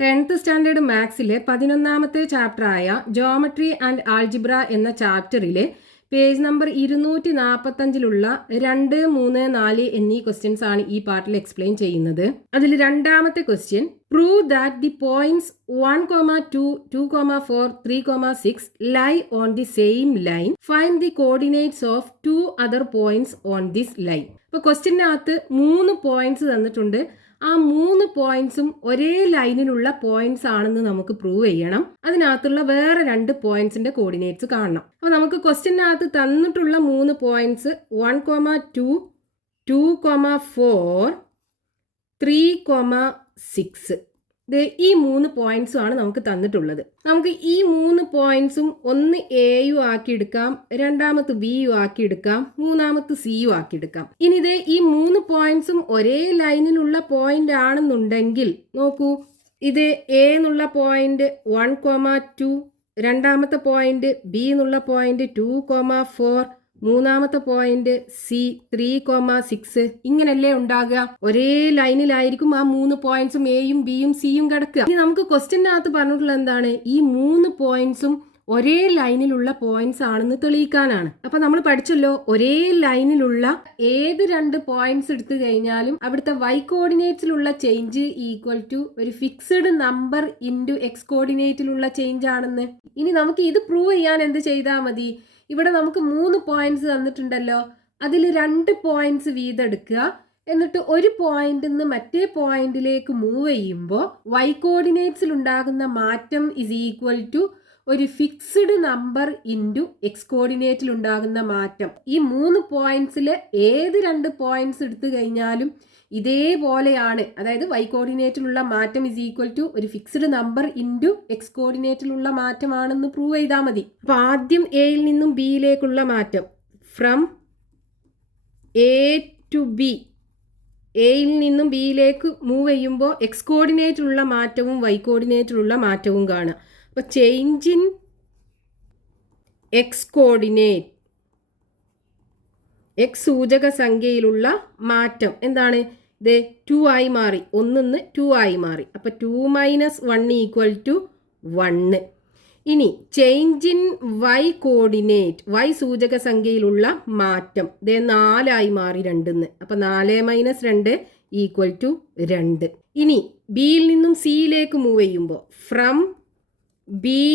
10th standard മാത്സിലെ 11ാമത്തെ ചാപ്റ്ററായ ജോമെട്രി ആൻഡ് ആൾജിബ്ര എന്ന ചാപ്റ്ററിലെ പേജ് നമ്പർ 245 2, 3, 4 എന്നീ ക്വസ്റ്റ്യൻസ് ആണ് ഈ പാർട്ടിൽ എക്സ്പ്ലെയിൻ ചെയ്യുന്നത്. അതിൽ രണ്ടാമത്തെ question, prove that the points 1,2, 2,4, 3,6 lie on the same line. Find the coordinates of 2 other points on this line. അപ്പോൾ ക്വസ്റ്റ്യനകത്ത് 3 പോയിന്റ്സ് തന്നിട്ടുണ്ട്. ആ 3 പോയിന്റ്സും ഒരേ ലൈനിലുള്ള പോയിന്റ്സ് ആണെന്ന് നമുക്ക് പ്രൂവ് ചെയ്യണം. അതിനകത്തുള്ള വേറെ 2 പോയിന്റ്സിന്റെ കോർഡിനേറ്റ്സ് കാണണം. അപ്പോൾ നമുക്ക് ക്വസ്റ്റ്യനകത്ത് തന്നിട്ടുള്ള 3 പോയിന്റ്സ് 1,2, 2,4, 3,6 ഈ 3 പോയിന്റ്സും ആണ് നമുക്ക് തന്നിട്ടുള്ളത്. നമുക്ക് ഈ 3 പോയിന്റ്സും ഒന്ന് എയും ആക്കി എടുക്കാം, രണ്ടാമത് ബിയും ആക്കി എടുക്കാം, മൂന്നാമത് സിയും ആക്കി എടുക്കാം. ഇനി ഈ 3 പോയിന്റ്സും ഒരേ ലൈനിലുള്ള പോയിന്റ് ആണെന്നുണ്ടെങ്കിൽ നോക്കൂ, ഇത് എ എന്നുള്ള പോയിന്റ് 1,2, രണ്ടാമത്തെ പോയിന്റ് ബി എന്നുള്ള പോയിന്റ് 2,4, മൂന്നാമത്തെ പോയിന്റ് സി 3,6. ഇങ്ങനല്ലേ ഉണ്ടാകുക? ഒരേ ലൈനിലായിരിക്കും ആ 3 പോയിന്റ്സും എയും ബിയും സിയും കിടക്കുക. ഇനി നമുക്ക് ക്വസ്റ്റ്യനകത്ത് പറഞ്ഞിട്ടുള്ളത് എന്താണ്? ഈ 3 പോയിന്റ്സും ഒരേ ലൈനിലുള്ള പോയിന്റ്സ് ആണെന്ന് തെളിയിക്കാനാണ്. അപ്പൊ നമ്മൾ പഠിച്ചല്ലോ, ഒരേ ലൈനിലുള്ള ഏത് 2 പോയിന്റ്സ് എടുത്തു കഴിഞ്ഞാലും അവിടുത്തെ y കോർഡിനേറ്റ്സിലുള്ള ചേഞ്ച് ഈക്വൽ ടു ഒരു ഫിക്സ്ഡ് നമ്പർ ഇൻറ്റു x കോർഡിനേറ്റിലുള്ള ചേഞ്ച് ആണെന്ന്. ഇനി നമുക്ക് ഇത് പ്രൂവ് ചെയ്യാൻ എന്ത് ചെയ്താൽ മതി? ഇവിടെ നമുക്ക് 3 പോയിന്റ്സ് തന്നിട്ടുണ്ടല്ലോ, അതിൽ 2 പോയിന്റ്സ് വീതം എടുക്കുക. എന്നിട്ട് ഒരു പോയിന്റിൽ നിന്ന് മറ്റേ പോയിന്റിലേക്ക് മൂവ് ചെയ്യുമ്പോൾ y കോർഡിനേറ്റ്സിൽ ഉണ്ടാകുന്ന മാറ്റം ഇസ് ഈക്വൽ ടു ഒരു ഫിക്സ്ഡ് നമ്പർ ഇൻറ്റു എക്സ് കോർഡിനേറ്റിൽ ഉണ്ടാകുന്ന മാറ്റം. ഈ 3 പോയിന്റ്സിൽ ഏത് 2 പോയിന്റ്സ് എടുത്തു കഴിഞ്ഞാലും ഇതേപോലെയാണ്. അതായത് y കോർഡിനേറ്റിലുള്ള മാറ്റം ഇസ് ഈക്വൽ ടു ഒരു ഫിക്സ്ഡ് നമ്പർ ഇൻറ്റു എക്സ് കോർഡിനേറ്റിലുള്ള മാറ്റമാണെന്ന് പ്രൂവ് ചെയ്താൽ മതി. അപ്പോൾ ആദ്യം എയിൽ നിന്നും ബിയിലേക്കുള്ള മാറ്റം, ഫ്രം എ ടു ബി, എയിൽ നിന്നും ബിയിലേക്ക് മൂവ് ചെയ്യുമ്പോൾ എക്സ് കോർഡിനേറ്റിലുള്ള മാറ്റവും y കോർഡിനേറ്റിലുള്ള മാറ്റവും കാണുക. അപ്പോൾ change in X coordinate, X സൂചക സംഖ്യയിലുള്ള മാറ്റം എന്താണ്? ഇത് 2 ആയി മാറി, 1 2 ആയി മാറി. അപ്പോൾ 2 - 1 ഈക്വൽ ടു 1. ഇനി change in y coordinate, y സൂചക സംഖ്യയിലുള്ള മാറ്റം 4 ആയി മാറി 2. അപ്പോൾ 4 - 2 ഈക്വൽ ടു 2. ഇനി ബിയിൽ നിന്നും സിയിലേക്ക് മൂവ് ചെയ്യുമ്പോൾ ഫ്രം ബി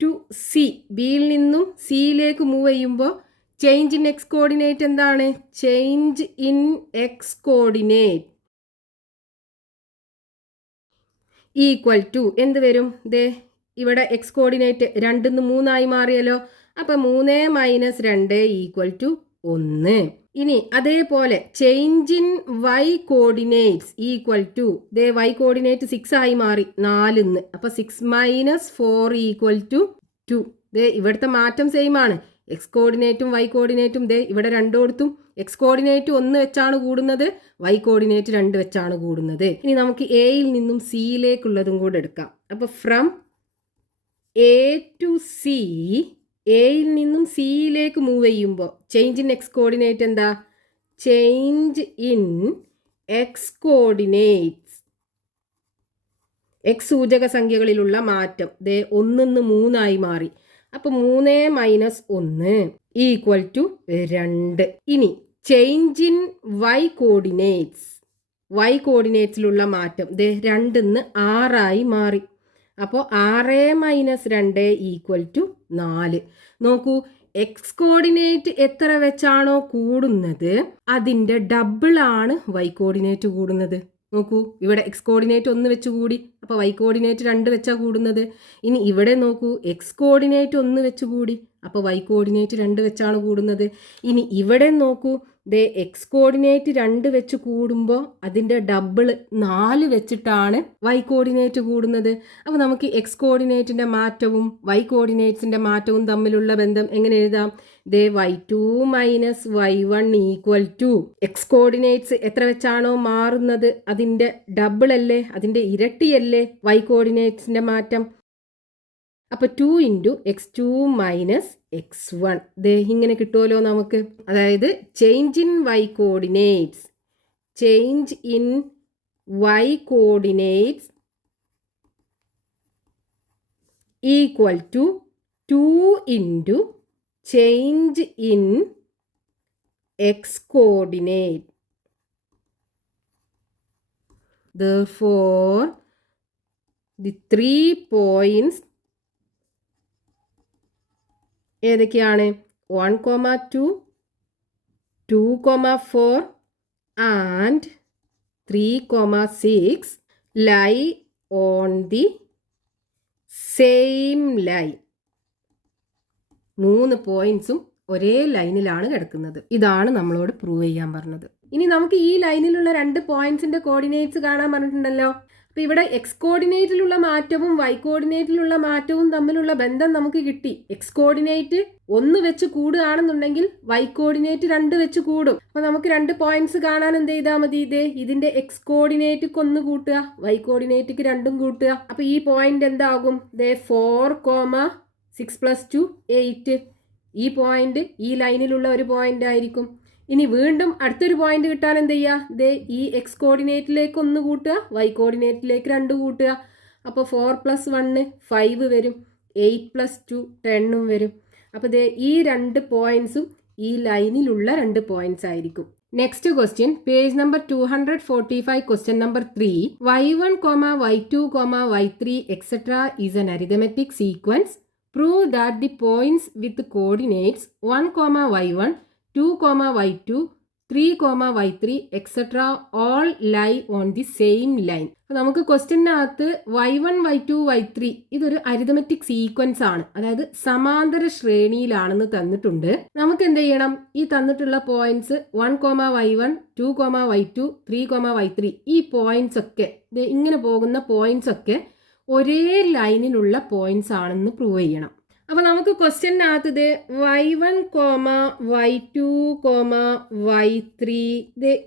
ടു സി, ബിയിൽ നിന്നും സിയിലേക്ക് മൂവ് ചെയ്യുമ്പോൾ ചേഞ്ച് ഇൻ എക്സ് കോർഡിനേറ്റ് എന്താണ്? Change in X coordinate equal to എന്ത് വരും? ഇവിടെ എക്സ് കോർഡിനേറ്റ് 2 - 3 ആയി മാറിയല്ലോ. അപ്പം 3 - 2 ഈക്വൽ ടു 1. ഇനി അതേപോലെ change in y coordinates equal to y coordinate 6 ആയി മാറി 4. അപ്പോൾ 6 - 4 ഈക്വൽ ടു 2. ഇവിടുത്തെ മാറ്റം സെയിം ആണ്. എക്സ് കോർഡിനേറ്റും y കോർഡിനേറ്റും ഇവിടെ 2 കൊടുത്തും എക്സ് കോർഡിനേറ്റ് 1 വെച്ചാണ് കൂടുന്നത്, y കോർഡിനേറ്റ് 2 വെച്ചാണ് കൂടുന്നത്. ഇനി നമുക്ക് എയിൽ നിന്നും സിയിലേക്കുള്ളതും കൂടെ എടുക്കാം. അപ്പോൾ ഫ്രം എ ടു സി, എയിൽ നിന്നും സിയിലേക്ക് മൂവ് ചെയ്യുമ്പോൾ ചേഞ്ച് ഇൻ എക്സ് കോർഡിനേറ്റ് എന്താ? Change in X coordinates, X സൂചക സംഖ്യകളിലുള്ള മാറ്റം 1 - 3 ആയി മാറി. അപ്പോൾ 3 - 1 ഈക്വൽ ടു 2. ഇനി change in y coordinates, y കോർഡിനേറ്റ്സിലുള്ള മാറ്റം 2 - 6 ആയി മാറി. അപ്പോൾ 6 - 2 ഈക്വൽ ടു 4. നോക്കൂ, എക്സ് കോർഡിനേറ്റ് എത്ര വെച്ചാണോ കൂടുന്നത് അതിൻ്റെ ഡബിളാണ് y കോർഡിനേറ്റ് കൂടുന്നത്. നോക്കൂ, ഇവിടെ എക്സ് കോർഡിനേറ്റ് 1 വെച്ച് കൂടി, അപ്പോൾ y കോർഡിനേറ്റ് 2 വെച്ചാണ് കൂടുന്നത്. ഇനി ഇവിടെ നോക്കൂ, എക്സ് കോർഡിനേറ്റ് 1 വെച്ച് കൂടി, അപ്പോൾ y കോർഡിനേറ്റ് 2 വെച്ചാണ് കൂടുന്നത്. ഇനി ഇവിടെ നോക്കൂ, എക്സ് കോർഡിനേറ്റ് 2 വെച്ച് കൂടുമ്പോൾ അതിൻ്റെ ഡബിൾ 4 വെച്ചിട്ടാണ് y കോർഡിനേറ്റ് കൂടുന്നത്. അപ്പോൾ നമുക്ക് എക്സ് കോർഡിനേറ്റിൻ്റെ മാറ്റവും y കോർഡിനേറ്റ്സിൻ്റെ മാറ്റവും തമ്മിലുള്ള ബന്ധം എങ്ങനെ എഴുതാം? y2 - y1 equal to X coordinates എത്ര വെച്ചാണോ മാറുന്നത് അതിൻ്റെ ഡബിൾ അല്ലേ, അതിൻ്റെ ഇരട്ടിയല്ലേ y കോർഡിനേറ്റ്സിൻ്റെ മാറ്റം. അപ്പോൾ 2 × x2 - x1 ഇങ്ങനെ കിട്ടുമല്ലോ നമുക്ക്. അതായത് change in y coordinates, change in y coordinates equal to 2 into change in X coordinate. Therefore, the 3 points ഏതൊക്കെയാണ്? 1,2, 2,4 and 3,6 lie on the same line. 3 പോയിന്റ്സും ഒരേ ലൈനിലാണ് കിടക്കുന്നത്. ഇതാണ് നമ്മളോട് പ്രൂവ് ചെയ്യാൻ പറഞ്ഞത്. ഇനി നമുക്ക് ഈ ലൈനിലുള്ള 2 പോയിന്റ്സിന്റെ കോർഡിനേറ്റ്സ് കാണാൻ പറഞ്ഞിട്ടുണ്ടല്ലോ. അപ്പോൾ ഇവിടെ എക്സ് കോർഡിനേറ്റിലുള്ള മാറ്റവും വൈ കോർഡിനേറ്റിലുള്ള മാറ്റവും തമ്മിലുള്ള ബന്ധം നമുക്ക് കിട്ടി. എക്സ് കോർഡിനേറ്റ് 1 വെച്ച് കൂടുകയാണെന്നുണ്ടെങ്കിൽ വൈ കോർഡിനേറ്റ് 2 വെച്ച് കൂടും. അപ്പോൾ നമുക്ക് 2 പോയിന്റ്സ് കാണാൻ എന്ത് ചെയ്താൽ മതി? ഇതിന്റെ എക്സ് കോർഡിനേറ്റിക്ക് 1 കൂട്ടുക, വൈ കോർഡിനേറ്റിക്ക് 2 കൂട്ടുക. അപ്പോൾ ഈ പോയിന്റ് എന്താകും? 4,6 + 2 8. ഈ പോയിന്റ് ഈ ലൈനിലുള്ള ഒരു പോയിന്റ് ആയിരിക്കും. ഇനി വീണ്ടും അടുത്തൊരു പോയിന്റ് കിട്ടാൻ എന്ത് ചെയ്യുക? ഈ എക്സ് കോർഡിനേറ്റിലേക്ക് 1 കൂട്ടുക, വൈ കോർഡിനേറ്റിലേക്ക് 2 കൂട്ടുക. അപ്പോൾ 4 + 1 5 വരും, 8 + 2 10 വരും. അപ്പോൾ ഈ 2 പോയിന്റ്സും ഈ ലൈനിലുള്ള 2 പോയിന്റ്സ് ആയിരിക്കും. Next question, page number 245, question number 3. y1, y2, y3 etc. is an arithmetic sequence. Prove that the points with coordinates 1, y1, 2, y2, 3, y3 etc. all lie on the same line. അപ്പോൾ നമുക്ക് ക്വസ്റ്റ്യനകത്ത് y1, y2, y3 ഇതൊരു arithmetic sequence ആണ്, അതായത് സമാന്തര ശ്രേണിയിലാണെന്ന് തന്നിട്ടുണ്ട്. നമുക്ക് എന്ത് ചെയ്യണം? ഈ തന്നിട്ടുള്ള പോയിന്റ്സ് 1, y1, 2, y2, 3, y3 ഈ പോയിന്റ്സ് ഒക്കെ ഇങ്ങനെ പോകുന്ന പോയിന്റ്സ് ഒക്കെ ഒരേ ലൈനിലുള്ള പോയിന്റ്സ് ആണെന്ന് പ്രൂവ് ചെയ്യണം. അപ്പോൾ നമുക്ക് ക്വസ്റ്റ്യനകത്ത് y1, y2, y3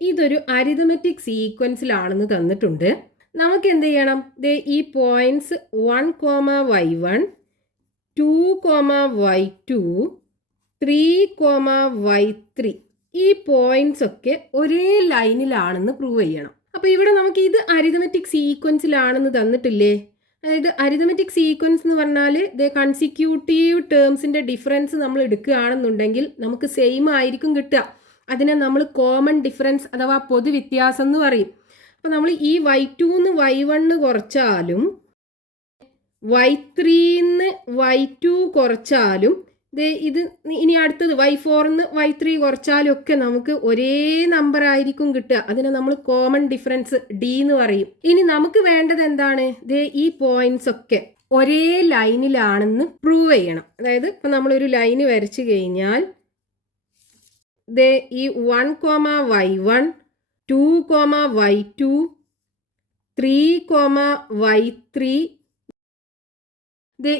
ഇതൊരു അരിതമെറ്റിക് സീക്വൻസിലാണെന്ന് തന്നിട്ടുണ്ട്. നമുക്ക് എന്ത് ചെയ്യണം? ഈ പോയിന്റ്സ് 1, y1, 2, y2, 3, y3 ഈ പോയിന്റ്സ് ഒക്കെ ഒരേ ലൈനിലാണെന്ന് പ്രൂവ് ചെയ്യണം. അപ്പോൾ ഇവിടെ നമുക്ക് ഇത് അരിതമെറ്റിക് സീക്വൻസിലാണെന്ന് തന്നിട്ടില്ലേ? അതായത് അരിതമെറ്റിക് സീക്വൻസ് എന്ന് പറഞ്ഞാൽ കൺസിക്യൂട്ടീവ് ടേംസിൻ്റെ ഡിഫറൻസ് നമ്മൾ എടുക്കുകയാണെന്നുണ്ടെങ്കിൽ നമുക്ക് സെയിം ആയിരിക്കും കിട്ടുക. അതിനെ നമ്മൾ കോമൺ ഡിഫറൻസ് അഥവാ പൊതുവ്യത്യാസം എന്ന് പറയും. അപ്പോൾ നമ്മൾ ഈ y2 y1 കുറച്ചാലും y3 y2 കുറച്ചാലും ഇത് ഇനി അടുത്തത് y4 y3 കുറച്ചാലും ഒക്കെ നമുക്ക് ഒരേ നമ്പർ ആയിരിക്കും കിട്ടുക. അതിനെ നമ്മൾ കോമൺ ഡിഫറൻസ് d എന്ന് പറയും. ഇനി നമുക്ക് വേണ്ടത് എന്താണ്? ഈ പോയിന്റ്സ് ഒക്കെ ഒരേ ലൈനിലാണെന്ന് പ്രൂവ് ചെയ്യണം. അതായത് ഇപ്പം നമ്മളൊരു ലൈന് വരച്ചു കഴിഞ്ഞാൽ ഈ 1, y1, 2, y2, 3, y3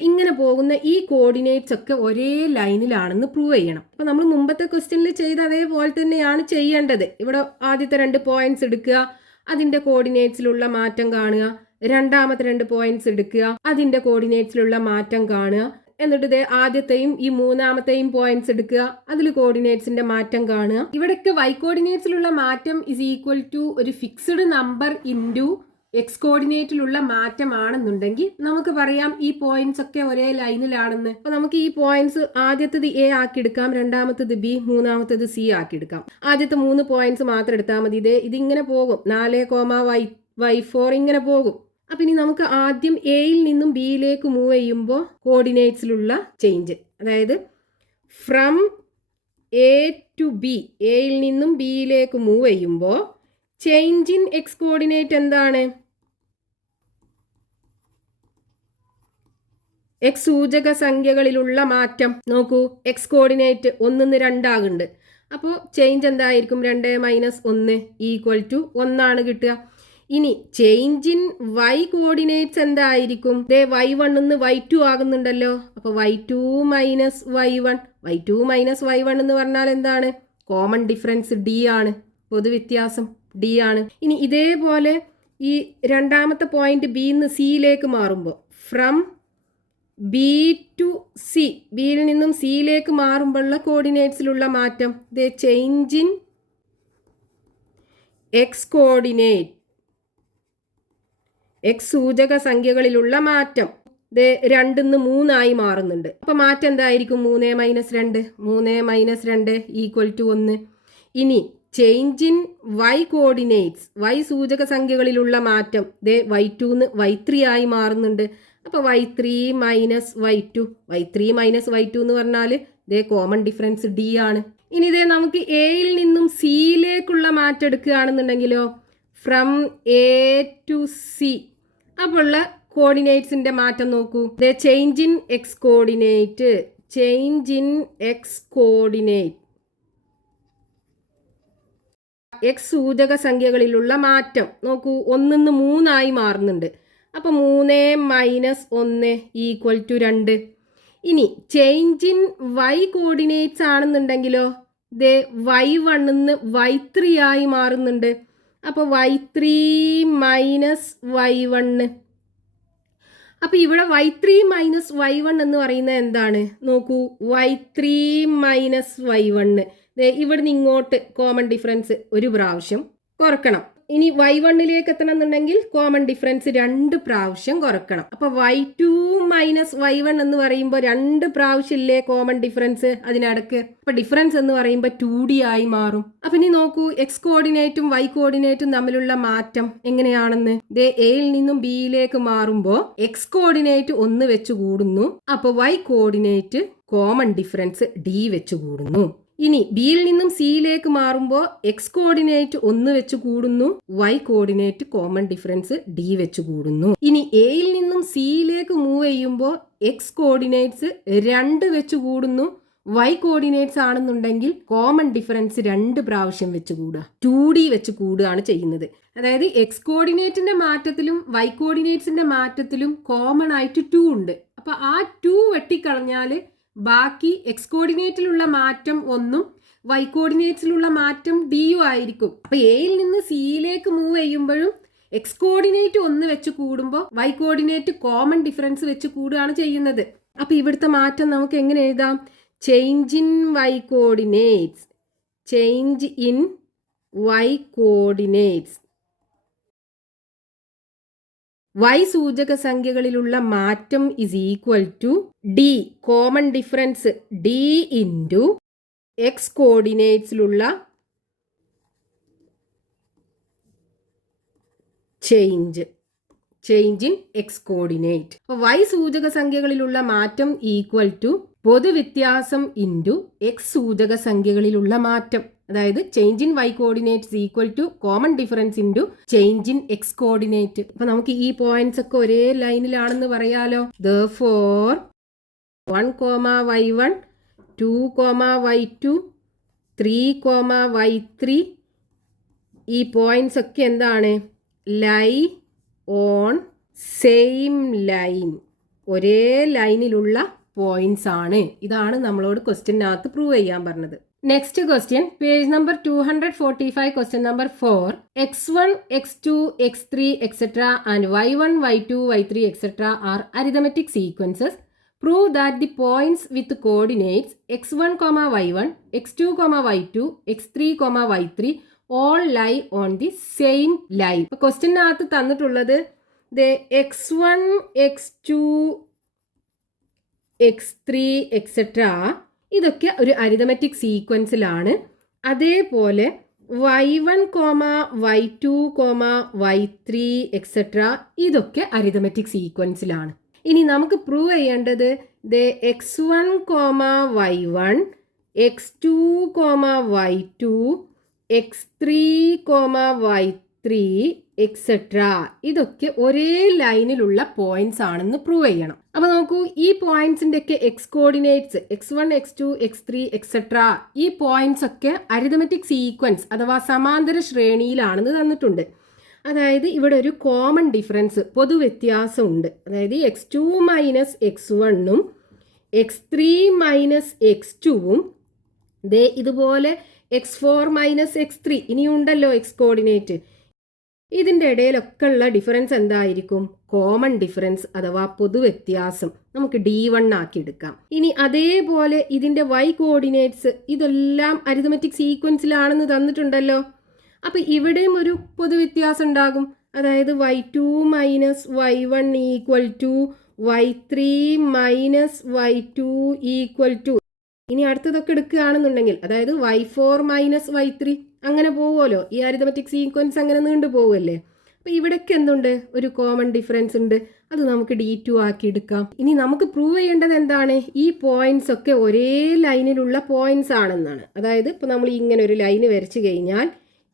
ഇങ്ങനെ പോകുന്ന ഈ കോർഡിനേറ്റ്സ് ഒക്കെ ഒരേ ലൈനിലാണെന്ന് പ്രൂവ് ചെയ്യണം. അപ്പോൾ നമ്മൾ മുമ്പത്തെ ക്വസ്റ്റ്യനിൽ ചെയ്ത അതേപോലെ തന്നെയാണ് ചെയ്യേണ്ടത്. ഇവിടെ ആദ്യത്തെ 2 പോയിന്റ്സ് എടുക്കുക, അതിൻ്റെ കോർഡിനേറ്റ്സിലുള്ള മാറ്റം കാണുക. രണ്ടാമത്തെ 2 പോയിന്റ്സ് എടുക്കുക, അതിൻ്റെ കോർഡിനേറ്റ്സിലുള്ള മാറ്റം കാണുക. എന്നിട്ട് ആദ്യത്തെയും ഈ മൂന്നാമത്തെയും പോയിന്റ്സ് എടുക്കുക, അതിൽ കോർഡിനേറ്റ്സിന്റെ മാറ്റം കാണുക. ഇവിടെയൊക്കെ വൈ കോർഡിനേറ്റ്സിലുള്ള മാറ്റം ഇസ് ഈക്വൽ ടു ഒരു ഫിക്സ്ഡ് നമ്പർ ഇൻറ്റു എക്സ് കോർഡിനേറ്റിലുള്ള മാറ്റമാണെന്നുണ്ടെങ്കിൽ നമുക്ക് പറയാം ഈ പോയിന്റ്സ് ഒക്കെ ഒരേ ലൈനിലാണെന്ന്. അപ്പോൾ നമുക്ക് ഈ പോയിന്റ്സ് ആദ്യത്തേത് എ ആക്കിയെടുക്കാം, രണ്ടാമത്തേത് ബി, മൂന്നാമത്തേത് സി ആക്കിയെടുക്കാം. ആദ്യത്തെ 3 പോയിന്റ്സ് മാത്രം എടുത്താൽ മതി. ഇതിങ്ങനെ പോകും, 4, y4 ഇങ്ങനെ പോകും. അപ്പം ഇനി നമുക്ക് ആദ്യം എയിൽ നിന്നും ബിയിലേക്ക് മൂവ് ചെയ്യുമ്പോൾ കോർഡിനേറ്റ്സിലുള്ള ചേഞ്ച്, അതായത് ഫ്രം എ ടു ബി, എയിൽ നിന്നും ബിയിലേക്ക് മൂവ് ചെയ്യുമ്പോൾ ചേഞ്ച് ഇൻ എക്സ് കോർഡിനേറ്റ് എന്താണ്? എക്സ് സൂചക സംഖ്യകളിലുള്ള മാറ്റം. നോക്കൂ, എക്സ് കോർഡിനേറ്റ് 1 2 ആകുന്നുണ്ട്. അപ്പോൾ ചേഞ്ച് എന്തായിരിക്കും? 2 - 1 ഈക്വൽ ടു 1 കിട്ടുക. ഇനി ചേഞ്ച് ഇൻ വൈ കോർഡിനേറ്റ്സ് എന്തായിരിക്കും? y1 y2 ആകുന്നുണ്ടല്ലോ. അപ്പോൾ y2 - y1, y2 - y1 എന്ന് പറഞ്ഞാൽ എന്താണ്? കോമൺ ഡിഫറൻസ് d ആണ്, പൊതുവ്യത്യാസം d ആണ്. ഇനി ഇതേപോലെ ഈ രണ്ടാമത്തെ പോയിന്റ് ബിന്ന് സിയിലേക്ക് മാറുമ്പോൾ ഫ്രം ബി ടു സി, ബിയിൽ നിന്നും സിയിലേക്ക് മാറുമ്പോഴുള്ള കോർഡിനേറ്റ്സിലുള്ള മാറ്റം change in X coordinate, X സൂചക സംഖ്യകളിലുള്ള മാറ്റം. ദേ 2 3 മാറുന്നുണ്ട്. അപ്പോൾ മാറ്റം എന്തായിരിക്കും? 3 - 2 3 - 2 = 1. ഇനി change in y coordinates, y സൂചക സംഖ്യകളിലുള്ള മാറ്റം ദേ y2 y3 ആയി മാറുന്നുണ്ട്. അപ്പോൾ y3 - y2 y3 - y2 എന്ന് പറഞ്ഞാൽ ദേ കോമൺ ഡിഫറൻസ് d ആണ്. ഇനി ഇതേ നമുക്ക് എയിൽ നിന്നും സിയിലേക്കുള്ള മാറ്റം എടുക്കുകയാണെന്നുണ്ടെങ്കിലോ, ഫ്രം എ ടു സി അപ്പോൾ ഉള്ള കോർഡിനേറ്റ്സിന്റെ മാറ്റം നോക്കൂ. ദേ change in X coordinate, X സൂചക സംഖ്യകളിലുള്ള മാറ്റം നോക്കൂ, 1 3 ആയി മാറുന്നുണ്ട്. അപ്പോൾ 3 - 1 = 2. ഇനി ചേഞ്ച് ഇൻ y കോർഡിനേറ്റ്സ് ആണെന്നുണ്ടെങ്കിലോ, ദേ y1 y3 ആയി മാറുന്നുണ്ട്. അപ്പോൾ y3 - y1. അപ്പോൾ ഇവിടെ y3 - y1 എന്ന് പറയുന്നത് എന്താണ്? നോക്കൂ, y3 - y1. ഇവിടെ നിന്ന് ഇങ്ങോട്ട് കോമൺ ഡിഫറൻസ് ഒരു പ്രാവശ്യം കുറക്കണം. ഇനി y1ലേക്ക് എത്തണം എന്നുണ്ടെങ്കിൽ കോമൺ ഡിഫറൻസ് 2 പ്രാവശ്യം കുറക്കണം. അപ്പോൾ y2 - y1 എന്ന് പറയുമ്പോൾ 2 പ്രാവശ്യം ഇല്ലേ കോമൺ ഡിഫറൻസ് അതിനടക്ക്. അപ്പോൾ ഡിഫറൻസ് എന്ന് പറയുമ്പോൾ 2d ആയി മാറും. അപ്പം ഇനി നോക്കൂ, എക്സ് കോർഡിനേറ്റും y കോർഡിനേറ്റും തമ്മിലുള്ള മാറ്റം എങ്ങനെയാണെന്ന്. ദേ എയിൽ നിന്നും ബിയിലേക്ക് മാറുമ്പോൾ എക്സ് കോർഡിനേറ്റ് 1 വെച്ച് കൂടുന്നു. അപ്പോൾ y coordinate common difference d വെച്ച് കൂടുന്നു. ഇനി ബിയിൽ നിന്നും സിയിലേക്ക് മാറുമ്പോൾ എക്സ് കോർഡിനേറ്റ് 1 വെച്ച് കൂടുന്നു, y coordinate common difference d വെച്ച് കൂടുന്നു. ഇനി എയിൽ നിന്നും സിയിലേക്ക് മൂവ് ചെയ്യുമ്പോൾ എക്സ് കോർഡിനേറ്റ്സ് 2 വെച്ച് കൂടുന്നു, y കോർഡിനേറ്റ്സ് ആണെന്നുണ്ടെങ്കിൽ കോമൺ ഡിഫറൻസ് 2 പ്രാവശ്യം വെച്ച് കൂടുക, 2d വെച്ച് കൂടുകയാണ് ചെയ്യുന്നത്. അതായത് എക്സ് കോർഡിനേറ്റിന്റെ മാറ്റത്തിലും y കോർഡിനേറ്റ്സിന്റെ മാറ്റത്തിലും കോമൺ ആയിട്ട് 2 ഉണ്ട്. അപ്പൊ ആ 2 വെട്ടിക്കളഞ്ഞാൽ ബാക്കി എക്സ് കോർഡിനേറ്റിലുള്ള മാറ്റം 1ഉം y കോർഡിനേറ്റ്സിലുള്ള മാറ്റം d ആയിരിക്കും. അപ്പൊ എയിൽ നിന്ന് സിയിലേക്ക് മൂവ് ചെയ്യുമ്പോഴും എക്സ് കോർഡിനേറ്റ് 1 വെച്ച് കൂടുമ്പോൾ y കോർഡിനേറ്റ് കോമൺ ഡിഫറൻസ് വെച്ച് കൂടുകയാണ് ചെയ്യുന്നത്. അപ്പൊ ഇവിടുത്തെ മാറ്റം നമുക്ക് എങ്ങനെ എഴുതാം? Change in y coordinates, y സൂചക സംഖ്യകളിലുള്ള മാറ്റം = d common difference d into X കോർഡിനേറ്റ്സിലുള്ള ചേഞ്ച് ഇൻ എക്സ് കോർഡിനേറ്റ്. അപ്പോൾ y സൂചക സംഖ്യകളിലുള്ള മാറ്റം = പൊതുവ്യത്യാസം ഇൻറ്റു എക്സ് സൂചക സംഖ്യകളിലുള്ള മാറ്റം. അതായത് change in y coordinates = common difference into change in X coordinate. അപ്പൊ നമുക്ക് ഈ പോയിന്റ്സ് ഒക്കെ ഒരേ ലൈനിലാണെന്ന് പറയാലോ. therefore 1, y1, 2, y2, 3, y3 ഈ പോയിന്റ്സ് ഒക്കെ എന്താണ്? ലൈ ഓൺ സെയിം ലൈൻ, ഒരേ ലൈനിലുള്ള പോയിന്റ്സ് ആണ്. ഇതാണ് നമ്മളോട് ക്വസ്റ്റ്യനകത്ത് പ്രൂവ് ചെയ്യാൻ പറഞ്ഞത്. Next question, page number 245, question number 4. x1, x2, x3, etc. and y1, y2, y3, etc. are arithmetic sequences. Prove that the points with coordinates x1, y1, x2, y2, x3, y3 all lie on the same line. അപ്പോൾ ക്വസ്റ്റ്യനകത്ത് തന്നിട്ടുള്ളത് x1, x2, x3, etc. ഇതൊക്കെ ഒരു arithmetic സീക്വൻസിലാണ്. അതേപോലെ y1, y2, y3, etc. ഇതൊക്കെ arithmetic സീക്വൻസിലാണ്. ഇനി നമുക്ക് prove ചെയ്യേണ്ടത് x1, y1, x2, y2, x3, y3, etc. ഇതൊക്കെ ഒരേ ലൈനിലുള്ള പോയിന്റ്സ് ആണെന്ന് പ്രൂവ് ചെയ്യണം. അപ്പൊ നോക്കൂ, ഈ പോയിന്റ്സിന്റെ ഒക്കെ X coordinates x1, x2, x3, etc. ഈ പോയിന്റ്സ് ഒക്കെ അരിതമെറ്റിക് സീക്വൻസ് അഥവാ സമാന്തര ശ്രേണിയിലാണെന്ന് തന്നിട്ടുണ്ട്. അതായത് ഇവിടെ ഒരു കോമൺ ഡിഫറൻസ്, പൊതുവ്യത്യാസം ഉണ്ട്. അതായത് x2 - x1ഉം x3 - x2ഉം ഇതുപോലെ x4 - x3 ഇനിയുണ്ടല്ലോ എക്സ് കോർഡിനേറ്റ്. ഇതിൻ്റെ ഇടയിലൊക്കെ ഉള്ള ഡിഫറൻസ് എന്തായിരിക്കും? കോമൺ ഡിഫറൻസ് അഥവാ പൊതുവ്യത്യാസം നമുക്ക് d1 ആക്കി എടുക്കാം. ഇനി അതേപോലെ ഇതിൻ്റെ y കോർഡിനേറ്റ്സ് ഇതെല്ലാം അരിതമെറ്റിക് സീക്വൻസിലാണെന്ന് തന്നിട്ടുണ്ടല്ലോ. അപ്പം ഇവിടെയും ഒരു പൊതുവ്യത്യാസം ഉണ്ടാകും. അതായത് y2 - y1 = y3 minus y2 equal to, ഇനി അടുത്തതൊക്കെ എടുക്കുകയാണെന്നുണ്ടെങ്കിൽ അതായത് y4 മൈനസ് y3 അങ്ങനെ പോകുമല്ലോ. ഈ അരിതമെറ്റിക് സീക്വൻസ് അങ്ങനെ നീണ്ടു പോകുമല്ലേ. അപ്പോൾ ഇവിടേക്ക് എന്തുണ്ട്, ഒരു കോമൺ ഡിഫറൻസ് ഉണ്ട്. അത് നമുക്ക് D2 ആക്കി എടുക്കാം. ഇനി നമുക്ക് പ്രൂവ് ചെയ്യേണ്ടത് എന്താണ്, ഈ പോയിന്റ്സ് ഒക്കെ ഒരേ ലൈനിലുള്ള പോയിന്റ്സ് ആണെന്നാണ്. അതായത് ഇപ്പോൾ നമ്മൾ ഇങ്ങനെ ഒരു ലൈന് വരച്ചു കഴിഞ്ഞാൽ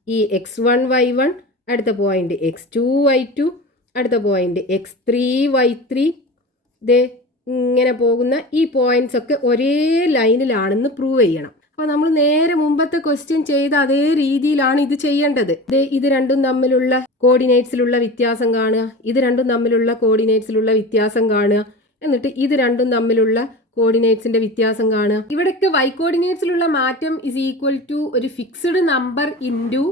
ഈ x1 y1, അടുത്ത പോയിന്റ് x2 y2, അടുത്ത പോയിന്റ് x3 y3, ദേ ഇങ്ങനെ പോകുന്ന ഈ പോയിന്റ്സ് ഒക്കെ ഒരേ ലൈനിലാണെന്ന് പ്രൂവ് ചെയ്യണം. അപ്പോൾ നമ്മൾ നേരെ മുമ്പത്തെ ക്വസ്റ്റ്യൻ ചെയ്ത അതേ രീതിയിലാണ് ഇത് ചെയ്യേണ്ടത്. ഇത് രണ്ടും തമ്മിലുള്ള കോർഡിനേറ്റ്സിലുള്ള വ്യത്യാസം കാണുക, ഇത് രണ്ടും തമ്മിലുള്ള കോർഡിനേറ്റ്സിലുള്ള വ്യത്യാസം കാണുക, എന്നിട്ട് ഇത് രണ്ടും തമ്മിലുള്ള കോർഡിനേറ്റ്സിന്റെ വ്യത്യാസം കാണുക. ഇവിടേക്ക് y കോർഡിനേറ്റ്സിലുള്ള മാറ്റം ഇസ് ഈക്വൽ ടു ഒരു ഫിക്സ്ഡ് നമ്പർ ഇൻറ്റു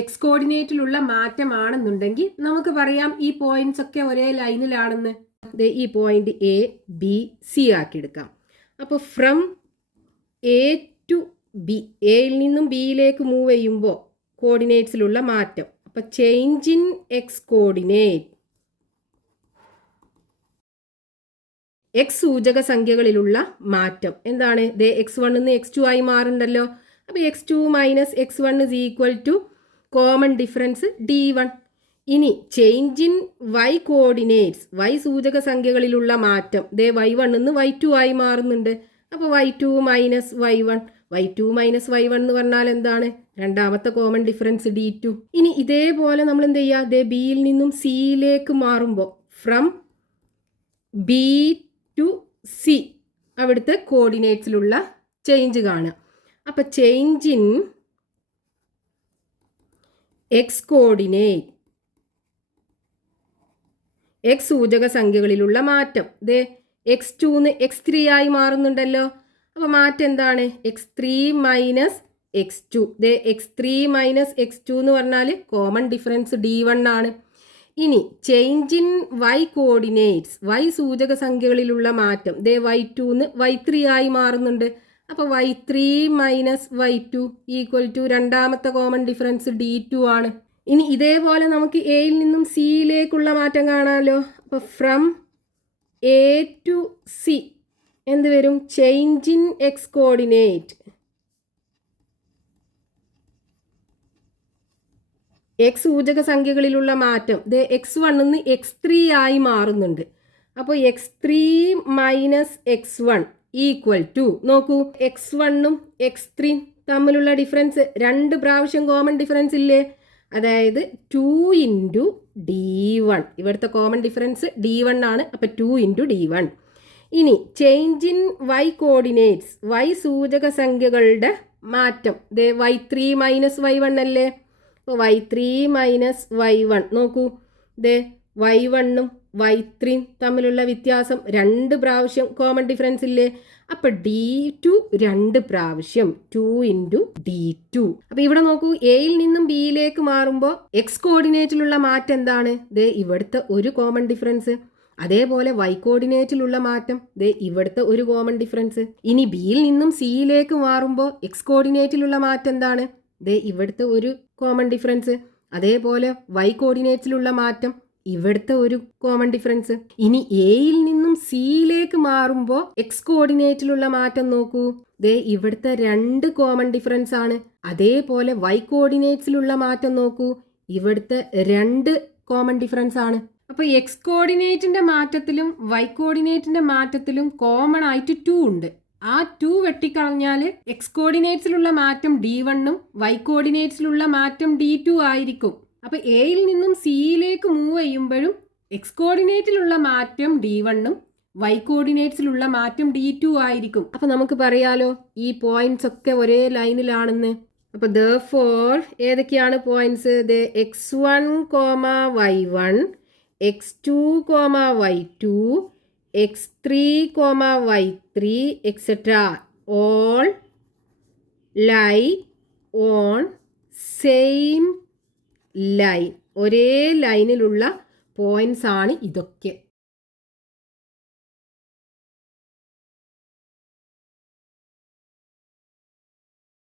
എക്സ് കോർഡിനേറ്റിലുള്ള മാറ്റമാണെന്നുണ്ടെങ്കിൽ നമുക്ക് പറയാം ഈ പോയിന്റ്സ് ഒക്കെ ഒരേ ലൈനിലാണെന്ന്. ഈ പോയിന്റ് എ ബി സി ആക്കി എടുക്കാം. അപ്പോൾ ഫ്രം എ ടു ബി, എയിൽ നിന്നും ബിയിലേക്ക് മൂവ് ചെയ്യുമ്പോൾ കോർഡിനേറ്റ്സിലുള്ള മാറ്റം. അപ്പോൾ change in X coordinate, X സൂചക സംഖ്യകളിലുള്ള മാറ്റം എന്താണ്, x1 നിന്ന് x2 ആയി മാറുന്നുണ്ടല്ലോ. അപ്പോൾ x2 minus x1 is equal to common difference D1. ഇനി change in y coordinates, y സൂചക സംഖ്യകളിലുള്ള മാറ്റം y1 നിന്ന് y2 ആയി മാറുന്നുണ്ട്. അപ്പോൾ y2 minus y1, y2 minus y1 എന്ന് പറഞ്ഞാൽ എന്താണ്, രണ്ടാമത്തെ കോമൺ ഡിഫറൻസ് D2. ഇനി ഇതേപോലെ നമ്മൾ എന്ത് ചെയ്യുക, ബിയിൽ നിന്നും സിയിലേക്ക് മാറുമ്പോൾ ഫ്രം ബി ടു സി അവിടുത്തെ കോർഡിനേറ്റ്സിലുള്ള ചേഞ്ച് കാണുക. അപ്പോൾ change in X coordinate, X സൂചക സംഖ്യകളിലുള്ള മാറ്റം x2 ന്ന് x3 ആയി മാറുന്നുണ്ടല്ലോ. അപ്പോൾ മാറ്റം എന്താണ്, x3 minus x2. x3 minus x2 എന്ന് പറഞ്ഞാൽ കോമൺ ഡിഫറൻസ് D1 ആണ്. ഇനി change in y coordinates, y സൂചക സംഖ്യകളിലുള്ള മാറ്റം y2 ന്ന് y3 ആയി മാറുന്നുണ്ട്. അപ്പോൾ y3 minus y2 equal to രണ്ടാമത്തെ കോമൺ ഡിഫറൻസ് D2 ആണ്. ഇനി ഇതേപോലെ നമുക്ക് എയിൽ നിന്നും സിയിലേക്കുള്ള മാറ്റം കാണാമല്ലോ. അപ്പോൾ ഫ്രം എ ടു സി എന്ത് വരും, change in X coordinate, X സൂചക സംഖ്യകളിലുള്ള മാറ്റം x1 നിന്ന് x3 ആയി മാറുന്നുണ്ട്. അപ്പോൾ x3 minus x1 equal to, നോക്കൂ x1ഉം x3 തമ്മിലുള്ള ഡിഫറൻസ് രണ്ട് പ്രാവശ്യം കോമൺ ഡിഫറൻസ് ഇല്ലേ, അതായത് 2 ഇൻറ്റു D1. ഇവിടുത്തെ കോമൺ ഡിഫറൻസ് D1 ആണ്. അപ്പോൾ 2 ഇൻറ്റു D1. ഇനി change in y coordinates, y സൂചക സംഖ്യകളുടെ മാറ്റം y3 മൈനസ് y1 അല്ലേ. അപ്പോൾ y3 മൈനസ് y1, നോക്കൂ y1ഉം y3 തമ്മിലുള്ള വ്യത്യാസം രണ്ട് പ്രാവശ്യം കോമൺ ഡിഫറൻസ് ഇല്ലേ. അപ്പോൾ D2 രണ്ട് പ്രാവശ്യം 2 ഇൻറ്റു D2. അപ്പോൾ ഇവിടെ നോക്കൂ, എയിൽ നിന്നും ബിയിലേക്ക് മാറുമ്പോൾ എക്സ് കോർഡിനേറ്റിലുള്ള മാറ്റം എന്താണ്, ഇവിടുത്തെ ഒരു കോമൺ ഡിഫറൻസ്. അതേപോലെ y കോർഡിനേറ്റിലുള്ള മാറ്റം ഇവിടുത്തെ ഒരു കോമൺ ഡിഫറൻസ്. ഇനി ബിയിൽ നിന്നും സിയിലേക്ക് മാറുമ്പോൾ എക്സ് കോർഡിനേറ്റിലുള്ള മാറ്റം എന്താണ്, ഇവിടുത്തെ ഒരു കോമൺ ഡിഫറൻസ്. അതേപോലെ y കോർഡിനേറ്റിലുള്ള മാറ്റം ഇവിടുത്തെ ഒരു കോമൺ ഡിഫറൻസ്. ഇനി എയിൽ നിന്നും സിയിലേക്ക് മാറുമ്പോൾ എക്സ് കോർഡിനേറ്റിലുള്ള മാറ്റം നോക്കൂ, ഇവിടുത്തെ രണ്ട് കോമൺ ഡിഫറൻസ് ആണ്. അതേപോലെ y കോർഡിനേറ്റ്സിലുള്ള മാറ്റം നോക്കൂ, ഇവിടുത്തെ രണ്ട് കോമൺ ഡിഫറൻസ് ആണ്. അപ്പോൾ എക്സ് കോർഡിനേറ്റിന്റെ മാറ്റത്തിലും y കോർഡിനേറ്റിന്റെ മാറ്റത്തിലും കോമൺ ആയിട്ട് 2 ഉണ്ട്. ആ 2 വെട്ടിക്കളഞ്ഞാൽ എക്സ് കോർഡിനേറ്റ്സിലുള്ള മാറ്റം D1ഉം y കോർഡിനേറ്റ്സിലുള്ള മാറ്റം D2 ആയിരിക്കും. അപ്പോൾ എയിൽ നിന്നും സിയിലേക്ക് മൂവ് ചെയ്യുമ്പോഴും എക്സ് കോർഡിനേറ്റിലുള്ള മാറ്റം D1ഉം y കോർഡിനേറ്റ്സിലുള്ള മാറ്റം D2 ആയിരിക്കും. അപ്പോൾ നമുക്ക് പറയാലോ ഈ പോയിന്റ്സ് ഒക്കെ ഒരേ ലൈനിലാണെന്ന്. അപ്പോൾ therefore ഏതൊക്കെയാണ് points, x1, y1, x2, y2, x3, y3, etc. all lie on same line, ഒരേ ലൈനിലുള്ള പോയിന്റ്സ് ആണ് ഇതൊക്കെ.